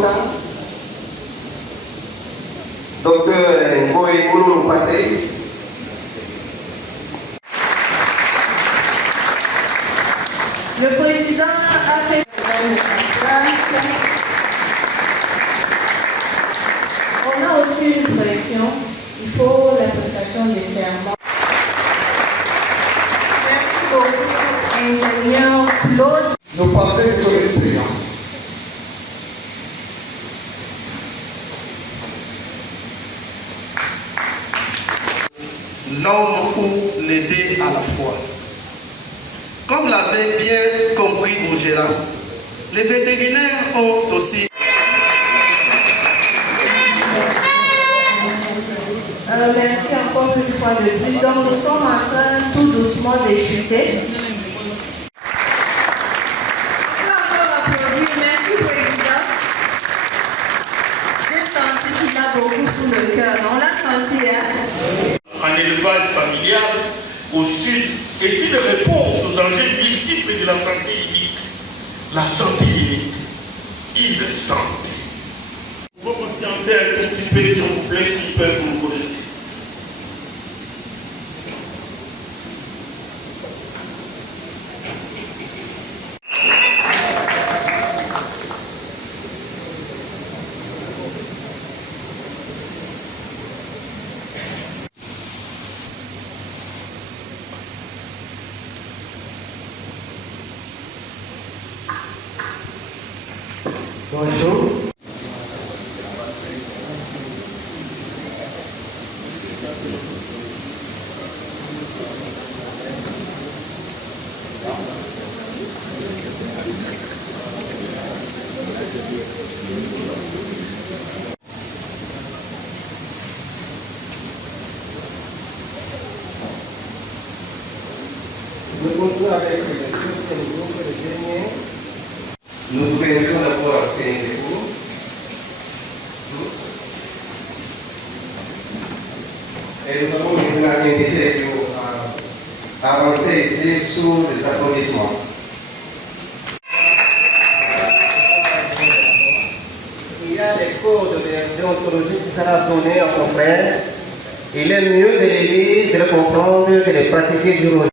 Costa, Dr Ngoye Moulou Patrick, le président a fait sa place. On a aussi une pression, il faut la prestation des serments. Merci beaucoup, ingénieur Claude. Nous parler de son expérience. L'homme ou les deux à la fois. Comme l'avait bien compris Bougera, les vétérinaires ont aussi... Merci encore une fois de plus. Donc nous sommes en train tout doucement de chuter. On peut encore applaudir. Merci président. J'ai senti qu'il a beaucoup sous le cœur. On l'a senti, hein? En élevage familial au sud est une réponse aux enjeux multiples de la santé unique. La santé unique, une santé. Vous pouvez patienter un tout petit peu, s'il vous plaît, s'ils peuvent vous connaître. bonjour. Nous continuons avec les questions du groupe de dernier. Nous vous invitons d'abord à payer les cours, tous. Et nous avons une invité à avancer ici sous les applaudissements. Il y a les cours de déontologie qui sera donné à nos frères. Il est mieux de les lire, de les comprendre, que de les pratiquer du jour.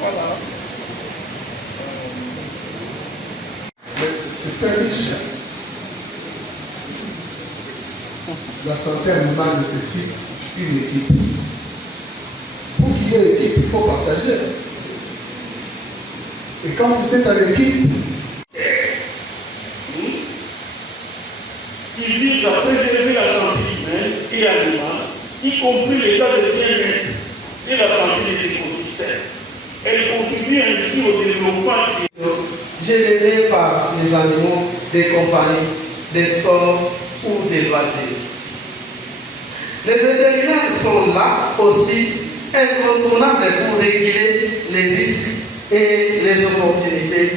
Voilà. C'est très riche. La santé animale nécessite une équipe. Pour qu'il y ait une équipe, il faut partager. Et quand vous êtes avec l'équipe, qui vise à préserver la santé humaine et animale, y compris l'état de bien-être et la santé des écosystèmes. Elle contribue ainsi au développement générés par les animaux des compagnies, des sports ou des loisirs. Les vétérinaires sont là aussi incontournables pour réguler les risques et les opportunités.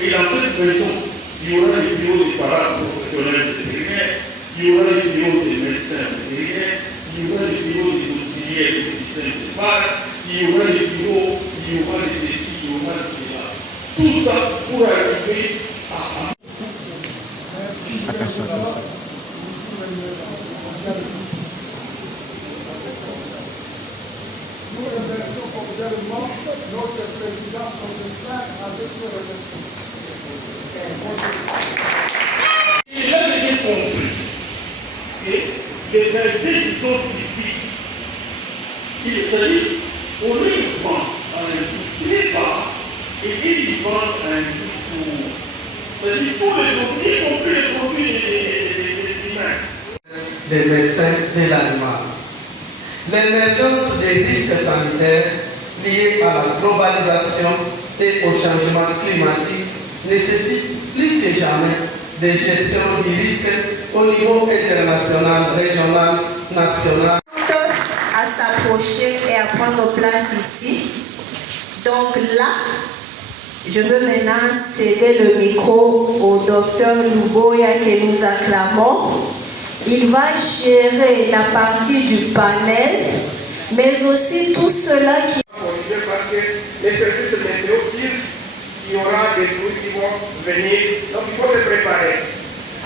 Et dans cette maison, il y aura des bureaux des parents professionnels vétérinaires, il y aura des bureaux des médecins vétérinaires, il y aura des bureaux des auxiliaires du système de parc, il y aura des bureaux, il y aura des ceci, il y aura de cela. Tout ça pour arriver à... Attention. nous remercions cordialement notre président pour ce train avec ce remerciement. Il a bien compris que les invités qui sont ici, il s'agit, on les vend à un prix très bas et ils vendent à un prix court. C'est-à-dire pour les produits, y compris les produits des humains. Des médecins de l'animal. L'émergence des risques sanitaires liées à la globalisation et au changement climatique nécessitent plus que jamais des gestions du risque au niveau international, régional, national. À s'approcher et à prendre place ici. Donc là, je veux maintenant céder le micro au docteur Luboya que nous acclamons. Il va gérer la partie du panel, mais aussi tout cela qui... Parce que les services météo disent qu'il y aura des trucs qui vont venir, donc il faut se préparer.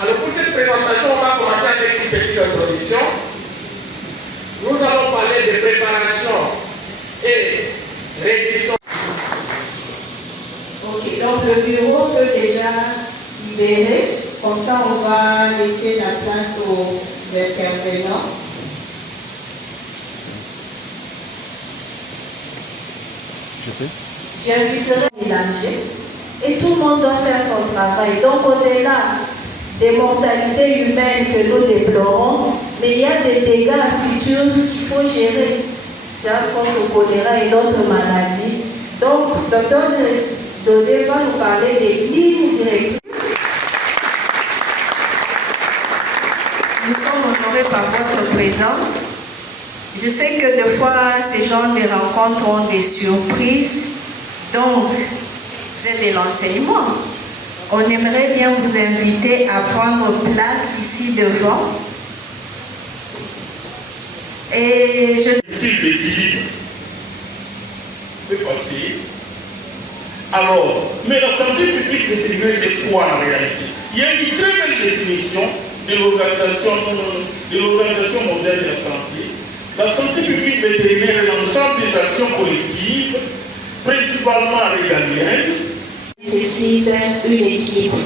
Alors pour cette présentation, on va commencer avec une petite introduction. Nous allons parler de préparation et réduction. Ok, donc le bureau peut déjà libérer. Comme ça, on va laisser la place aux intervenants. Je peux? J'inviterai à mélanger et tout le monde doit faire son travail. Donc, au-delà des mortalités humaines que nous déplorons, mais il y a des dégâts futurs qu'il faut gérer. C'est un contre choléra et d'autres maladies. Donc, docteur Dodé va nous parler des lignes directrices. Nous sommes honorés par votre présence. Je sais que des fois, ces genres de rencontres ont des surprises. Donc, vous êtes de l'enseignement. On aimerait bien vous inviter à prendre place ici devant. Et je... l'équilibre peut passer. Alors, mais la santé publique vétérinaire, c'est quoi en réalité? Il y a une très belle définition de l'Organisation mondiale de la santé. La santé publique vétérinaire est l'ensemble des actions collectives, principalement régaliennes, nécessite une équipe.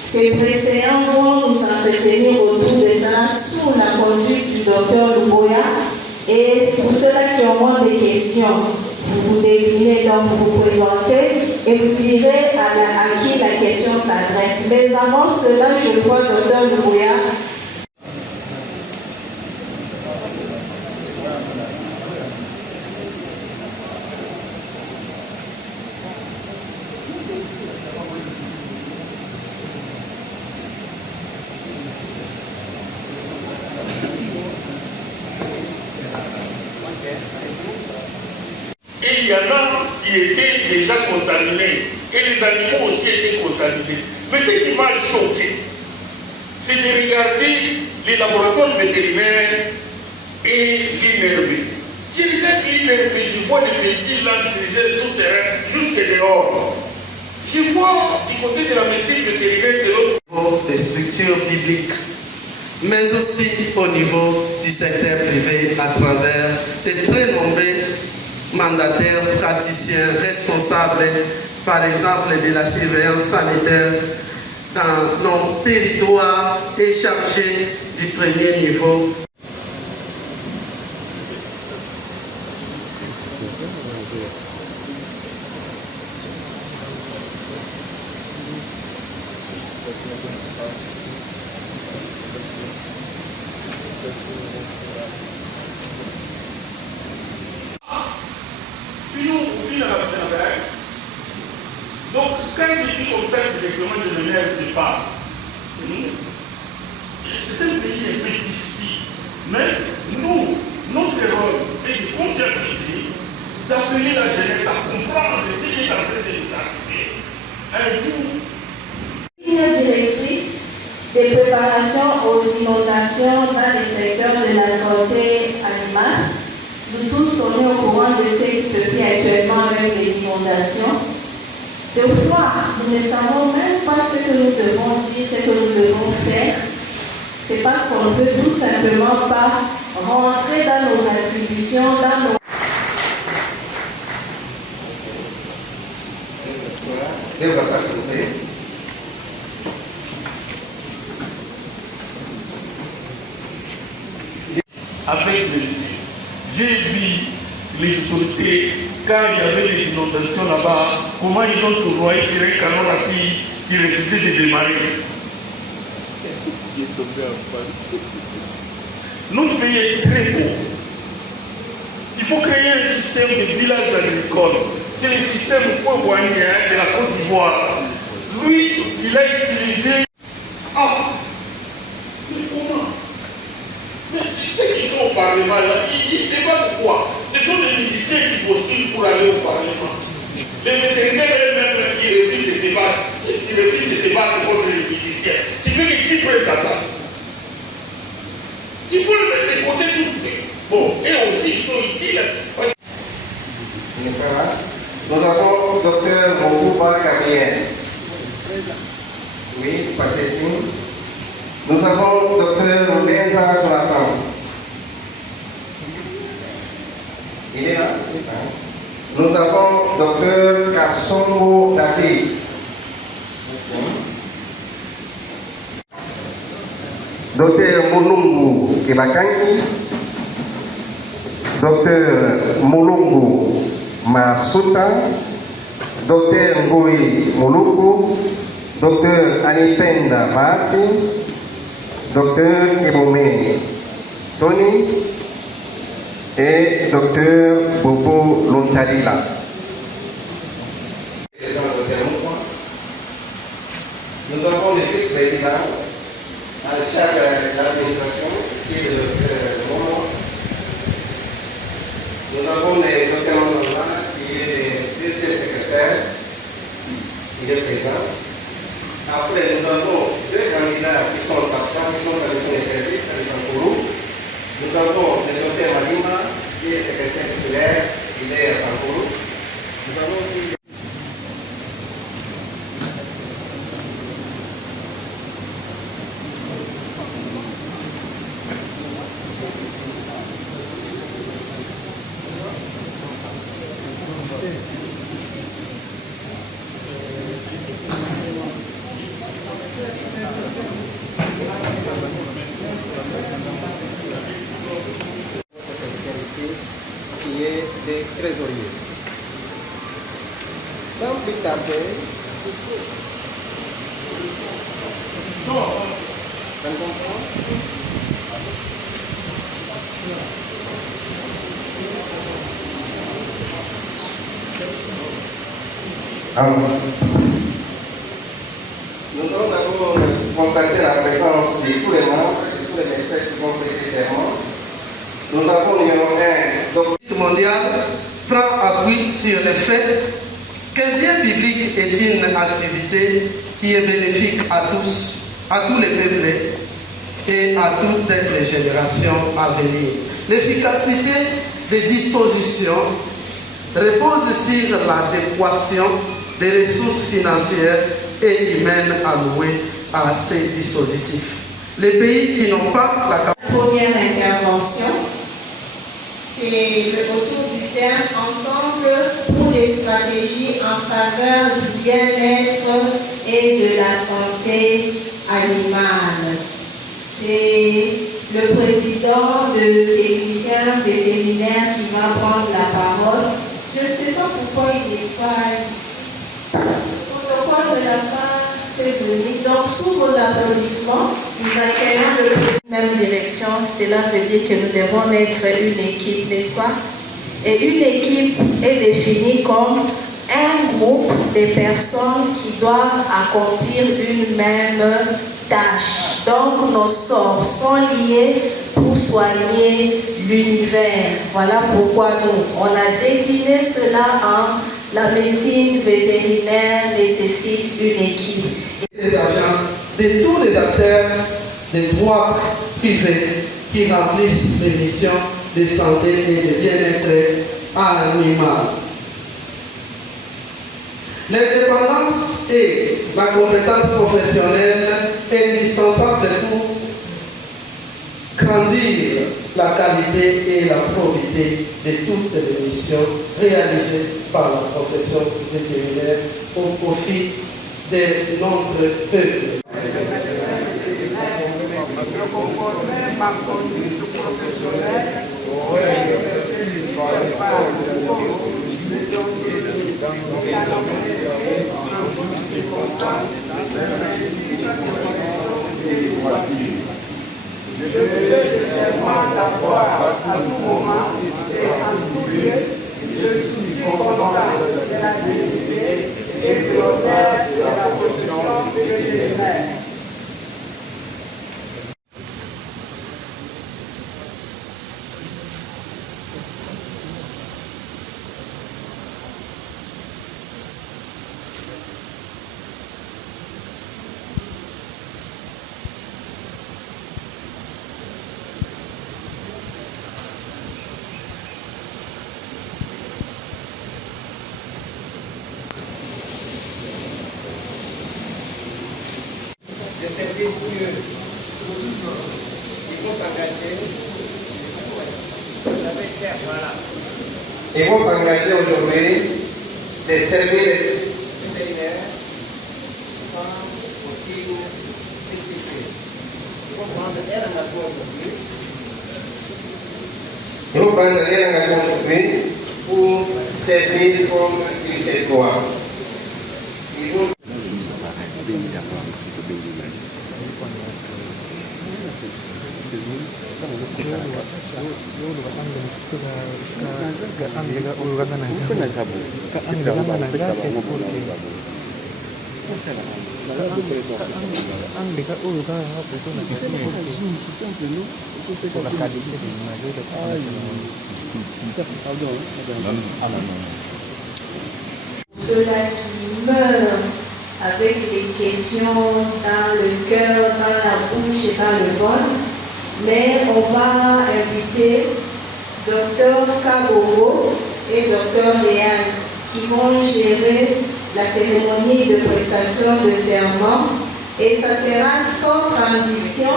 Ces préséants vont nous entretenir autour de cela sous la conduite du docteur Luboya. Et pour ceux-là qui ont des questions, vous vous déclinez, donc vous vous présentez et vous direz à qui la question s'adresse. Mais avant cela, je crois, docteur Luboya, et il y en a qui étaient déjà contaminés, et les animaux aussi étaient contaminés. Mais ce qui m'a choqué, c'est de regarder les laboratoires vétérinaires et l'INRB. Je regarde l'INRB, je vois les véhicules là utilisés tout terrain, jusque dehors. Je vois du côté de la médecine vétérinaire de l'autre Au niveau des structures publiques, mais aussi au niveau du secteur privé à travers de très nombreux mandataires, praticiens, responsables, par exemple de la surveillance sanitaire dans nos territoires et chargés du premier niveau. Donc, quand je dis qu'on fait des règlements de manière de pas, c'est un pays un peu difficile. Mais nous, notre rôle est de conscientiser, d'appeler la jeunesse à comprendre ce qui est en train de nous arriver. Un jour, ligne directrice des préparations aux inondations dans les secteurs de la santé animale. Nous tous sommes au courant de ce qui se fait actuellement avec les inondations. Des fois, nous ne savons même pas ce que nous devons dire, ce que nous devons faire. C'est parce qu'on ne peut tout simplement pas rentrer dans nos attributions, dans nos... Veuillez vous asseoir, s'il vous plaît. avec les yeux, j'ai vu les autorités, quand il y avait des inondations là-bas, comment ils ont tournoyé sur un canon rapide qui résistait de démarrer. Notre pays est très beau. Il faut créer un système système de village agricole. C'est le système fauboyanien de la Côte d'Ivoire. Lui, il a utilisé... Ah, mais comment? Mais ceux qui sont au Parlement, là, ils débattent quoi? Ce sont des musiciens qui postulent pour aller au Parlement. Les vétérinaires eux-mêmes qui refusent de se battre contre les musiciens. Tu veux qui prenne ta place? Il faut le mettre de côté tout de suite. Bon, et aussi, ils sont utiles. Nous avons Dr Mokouba Gabriel. Oui, passez ici. Nous avons Dr Mbeza Jonathan. Il est là? Nous avons Dr Kassongo David. Dr Molungu Kebakangi. Dr Molungu Masuta, Dr Ngoi Moluku, Dr Anipenda Mati, Dr Ebome Tony et Dr Bobo Luntadila. Nous avons le vice-président à chaque administration qui est le Dr Momo. Nous avons les Dr Momo qui est le deuxième secrétaire. Il est présent. Après, nous avons deux candidats qui sont absents, qui sont dans les services à Sankourou. Nous avons le Dr Malima, qui est secrétaire titulaire, il est à Sankourou. Nous avons aussi qui est des trésoriers. Sans plus tarder, ça me comprend? Nous allons d'abord constater la présence de tous les membres et de tous les médecins qui vont prêter serment. Nous avons numéro 1, Le mondial prend appui sur le fait qu'un bien public est une activité qui est bénéfique à tous les peuples et à toutes les générations à venir. L'efficacité des dispositions repose sur l'adéquation des ressources financières et humaines allouées à ces dispositifs. Les pays qui n'ont pas la capacité... Première intervention, c'est le retour du terme ensemble pour des stratégies en faveur du bien-être et de la santé animale. C'est le président de technicien vétérinaire qui va prendre la parole. Je ne sais pas pourquoi il n'est pas ici. Le protocole ne l'a pas fait venir. Donc, sous vos applaudissements, nous accueillons le président. Même direction, cela veut dire que nous devons être une équipe, n'est-ce pas? Et une équipe est définie comme un groupe de personnes qui doivent accomplir une même tâche. Donc nos sorts sont liés pour soigner l'univers. Voilà pourquoi on a décliné cela en la médecine vétérinaire nécessite une équipe. Les agents de tous les acteurs des droits privés qui remplissent les missions de santé et de bien-être animal. L'indépendance et la compétence professionnelle indispensables pour grandir la qualité et la probité de toutes les missions réalisées par la profession vétérinaire au profit de notre peuple. Conformer ma conduite professionnelle aux règles précisées par le code de déontologie et à l'observer en toutes circonstances les principes éducatifs. Je fais ce serment d'avoir à tout moment et en tout lieu Dieu. Ils vont s'engager. Ils vont s'engager aujourd'hui de servir les vétérinaires sans aucune difficulté. Ils vont prendre un engagement aujourd'hui. Ils vont prendre un engagement aujourd'hui pour servir comme il se doit. Ils vont ceux-là qui meurent avec des questions dans le cœur, dans la bouche et dans le ventre, mais on va inviter Dr Kabogo et Dr Léane qui vont gérer la cérémonie de prestation de serment, et ça sera sans transition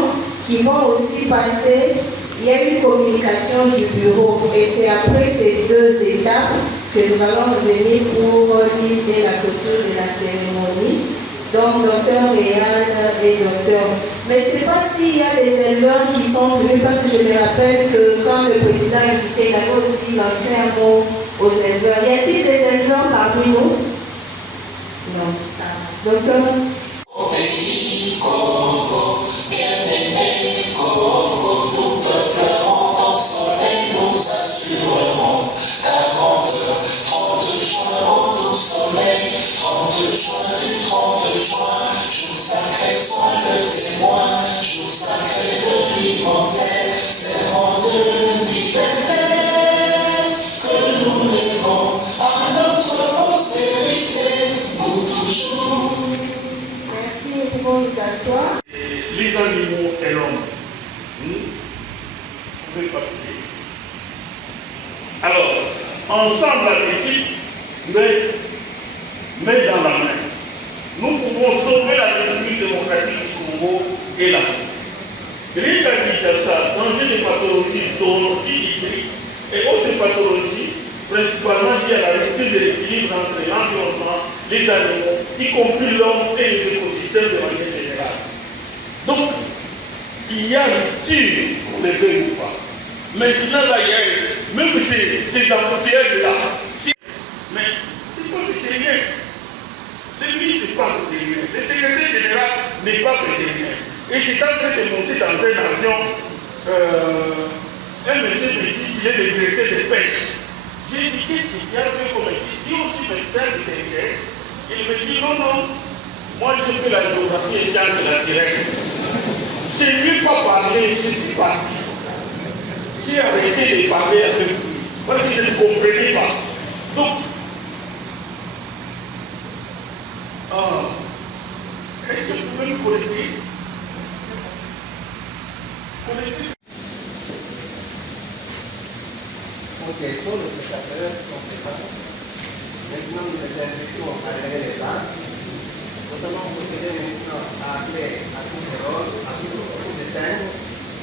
qui vont aussi passer. Il y a une communication du bureau et c'est après ces deux étapes que nous allons revenir pour livrer la clôture de la cérémonie. Donc, Dr Léane et Dr. Mais je ne sais pas s'il y a des éleveurs qui sont venus, parce que je me rappelle que quand le président est invité, il avait aussi lancé un mot aux éleveurs. Y a-t-il des éleveurs parmi nous? Non, ça va. Docteur? Merci, nous pouvons nous asseoir. Les animaux et l'homme. Vous pouvez passer. Alors, ensemble, la équipe, mais dans la main, nous pouvons sauver la République démocratique du Congo et l'Afrique. Rien qu'à Kinshasa, danger de pathologies zoonotiques, hybrides et autres pathologies, principalement liées à la rupture de l'équilibre entre l'environnement, les animaux, y compris l'homme et les écosystèmes de manière générale. Donc, il y a rupture pour les uns ou pas. Maintenant, là, il y a, même ces embouteillages-là, mais il faut vétérinaire. Le ministre n'est pas vétérinaire. Le secrétaire général n'est pas vétérinaire. Et j'étais en train de monter dans une nation, un monsieur me dit qu'il est le directeur de pêche. J'ai dit qu'est-ce qu'il y a fait comme étude? Dis aussi médecin vétérinaire. Il me dit non, non, moi je fais la géographie et sciences de la directe. Je ne lui ai pas parlé, je suis parti. J'ai arrêté de parler avec lui parce que je ne comprenais pas. Donc, est-ce que vous pouvez me corriger? Ok, sont les prestataires qui sont présents. Maintenant, nous les invitons à lever les places. Nous allons procéder maintenant à appeler à tous les rôles, à tous les scènes,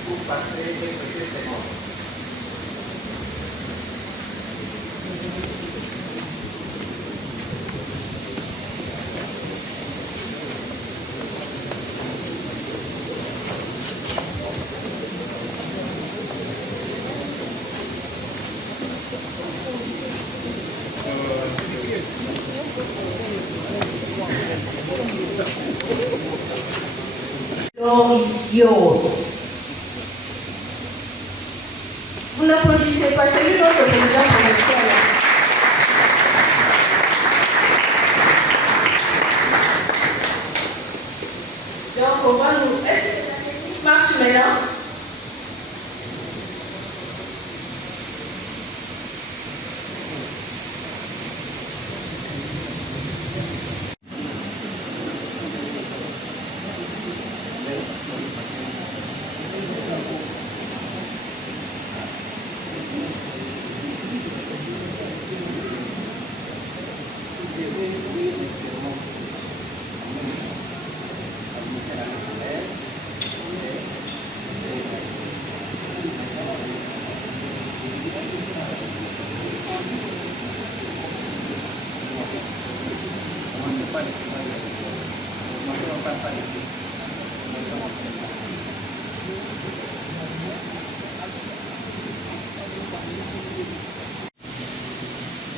pour passer et prêter ces mots. Law is yours. Vous n'applaudissez pas, c'est lui notre président commercial. Donc on va nous... Est-ce que la technique marche maintenant?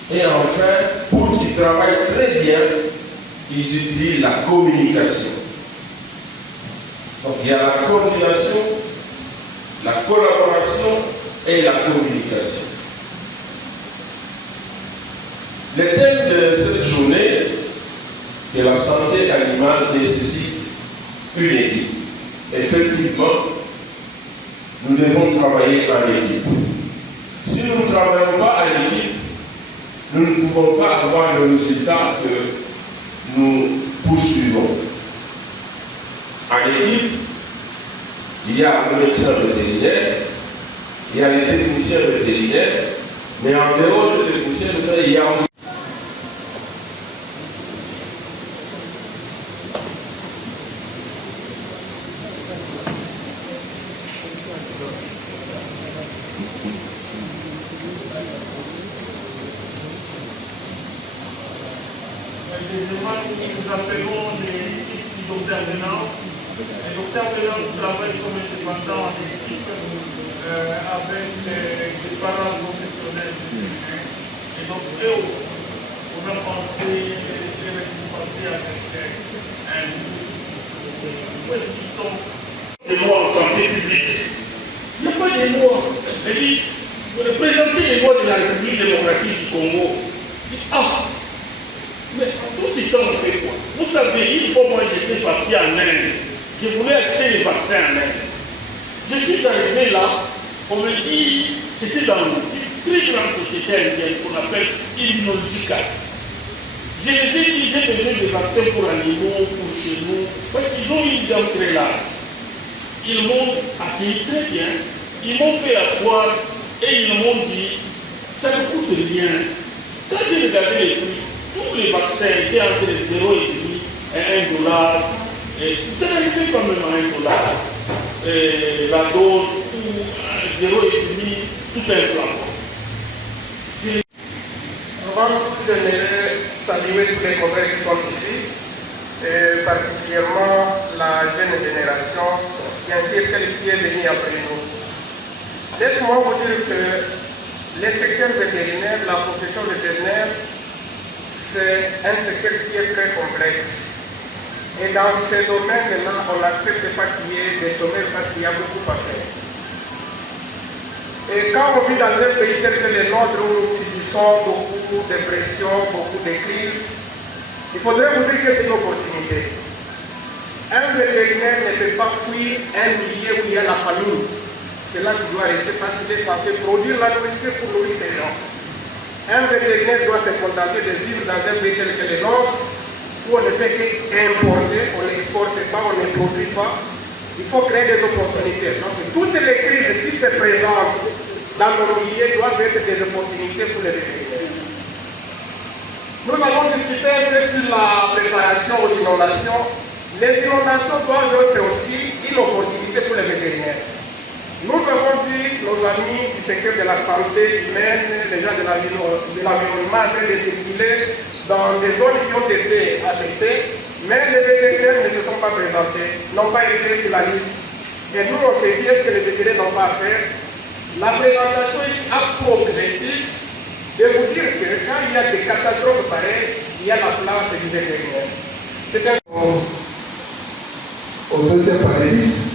Et enfin, pour qu'ils travaillent très bien, ils utilisent la communication. Donc il y a la coordination, la collaboration et la communication. Le thème de cette journée de la santé animale nécessite une équipe. Effectivement, nous devons travailler en équipe. Si nous ne travaillons pas en équipe, nous ne pouvons pas avoir le résultat que nous poursuivons. En équipe, il y a le médecin vétérinaire, il y a les techniciens vétérinaires, mais en dehors des techniciens vétérinaires, il y a aussi deuxièmement, nous appelons les équipes d'intervenance. Les intervenants travaillent comme indépendants en équipe avec des parents professionnels. Et donc, eux aussi, on a pensé les récompenser avec où est-ce qu'ils sont des lois en santé publique. Il n'y a pas de lois. Elle dit, présenter les lois de la République démocratique du Congo. Mais tout ce temps, on fait quoi? Vous savez, une fois, moi, j'étais parti en Inde. Je voulais acheter les vaccins en Inde. Je suis arrivé là, on me dit, c'était dans une très grande société indienne qu'on appelle Immunological. Je les ai dit, j'ai besoin de vaccins pour animaux, pour chez nous, parce qu'ils ont une gamme très large. Ils m'ont accueilli très bien, ils m'ont fait asseoir et ils m'ont dit, ça ne coûte rien. Quand j'ai regardé les prix, tous les vaccins étaient entre 0,5 et 1 dollar. Et ça n'arrivait pas même à 1 dollar. La dose ou 0,5, tout un flacon. Avant tout, j'aimerais saluer tous les collègues qui sont ici, et particulièrement la jeune génération, bien sûr celle qui est venue après nous. Laisse-moi vous dire que le secteur vétérinaire, la profession vétérinaire, c'est un secteur qui est très complexe. Et dans ces domaines-là, on n'accepte pas qu'il y ait des chômeurs parce qu'il y a beaucoup à faire. Et quand on vit dans un pays tel que le nôtre où nous subissons beaucoup de pression, beaucoup de crises, il faudrait vous dire que c'est une opportunité. Un vétérinaire ne peut pas fuir un milieu où il y a la famine. C'est là qu'il doit rester parce qu'il est censé produire la nourriture pour nourrir ses gens. Un vétérinaire doit se contenter de vivre dans un pays tel que le nôtre, où on ne fait qu'importer, on n'exporte pas, on ne produit pas. Il faut créer des opportunités. Donc, toutes les crises qui se présentent dans nos milieux doivent être des opportunités pour les vétérinaires. Nous avons discuté un peu sur la préparation aux inondations. Les inondations doivent être aussi une opportunité pour les vétérinaires. Nous avons vu nos amis du secteur de la santé humaine, les gens de l'environnement en train de circuler dans des zones qui ont été affectées, mais les vétérinaires ne se sont pas présentés, n'ont pas été sur la liste. Et nous, on s'est dit, est-ce que les vétérinaires n'ont pas à faire? La présentation a pour objectif de vous dire que quand il y a des catastrophes pareilles, il y a la place du vétérinaire. C'est un... Au deuxième panéliste,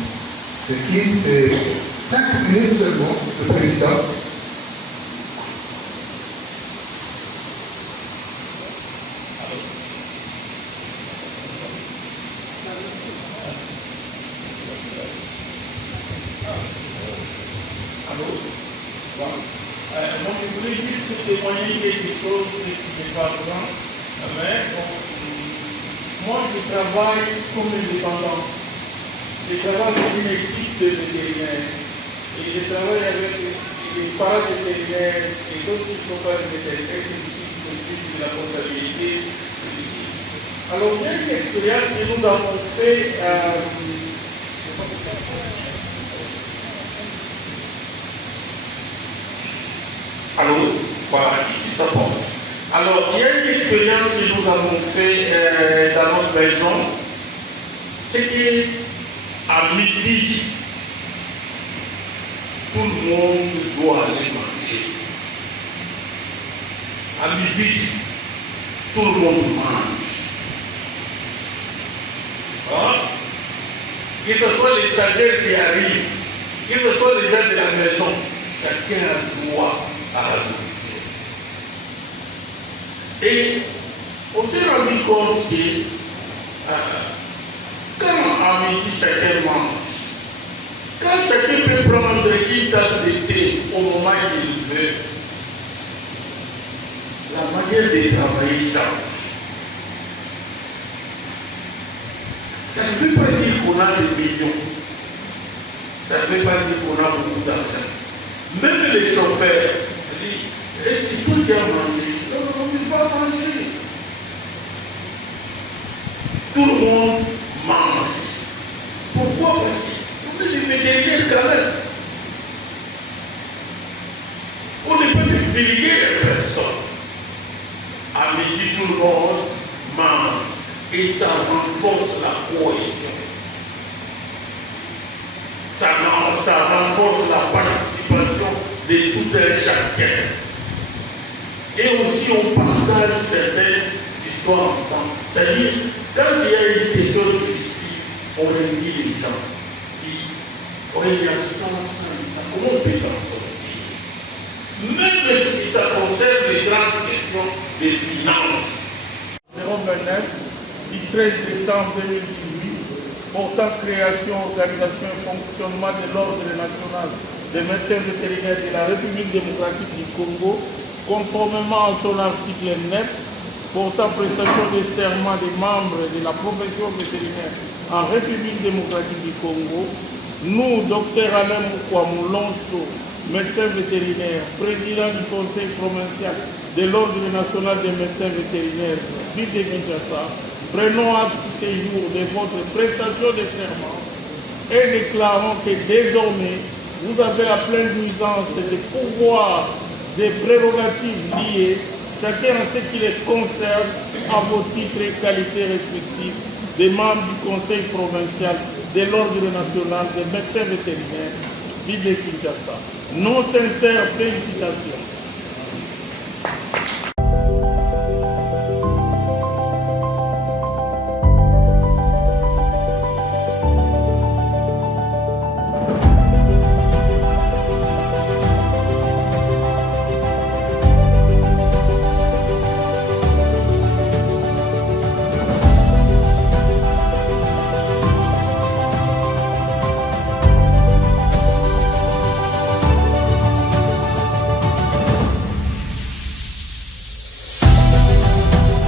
c'est 5 minutes seulement, le président. Donc, je voulais juste témoigner quelque chose qui n'est pas grand, mais moi je travaille comme indépendant. Je travaille avec une équipe de vétérinaires et je travaille avec des paravétérinaires et d'autres qui ne sont pas des vétérinaires, c'est ici qui s'occupent de la comptabilité. Alors, il y a une expérience que nous avons fait. Alors, voilà, ici ça passe. Alors, il y a une expérience que nous avons fait dans notre maison. c'est qu'à midi, tout le monde doit aller manger. À midi, tout le monde mange. Hein? Que ce soit les stagiaires qui arrivent, que ce soit les gens de la maison, chacun a droit à la nourriture. Et on s'est rendu compte que quand à midi chacun mange, quand chacun peut prendre une tasse de thé au moment qu'il veut, la manière de travailler change. Ça ne veut pas dire qu'on a des millions. Ça ne veut pas dire qu'on a beaucoup d'argent. Même les chauffeurs disent, est-ce que tout est à manger? Non, il faut manger. Tout le monde mange. Pourquoi? Parce qu'on est des vétérinaires quand même. On ne peut pas vulgaire personne. À midi, tout le monde mange. Et ça renforce la cohésion. Ça renforce la participation de tout un chacun. Et aussi on partage certaines histoires ensemble. C'est-à-dire, quand il y a une question difficile, on réunit les gens. Qui, il y a ça, comment on peut s'en sortir? Même si ça concerne les grandes questions des finances. 029 du 13 décembre 2018 portant création, organisation et fonctionnement de l'ordre national des médecins vétérinaires de la République démocratique du Congo, conformément à son article 9, portant prestation des serments des membres de la profession vétérinaire en République démocratique du Congo, nous, Dr Alain Moukouamoulonso, médecin vétérinaire, président du conseil provincial de l'ordre national des médecins vétérinaires, ville de Kinshasa, prenons acte ces jours de votre prestation de serment et déclarons que désormais vous avez la pleine jouissance des pouvoirs et prérogatives liées, chacun en ce qui les concerne, à vos titres et qualités respectifs des membres du conseil provincial de l'ordre national des médecins vétérinaires, ville de Kinshasa. Nos sincères félicitations.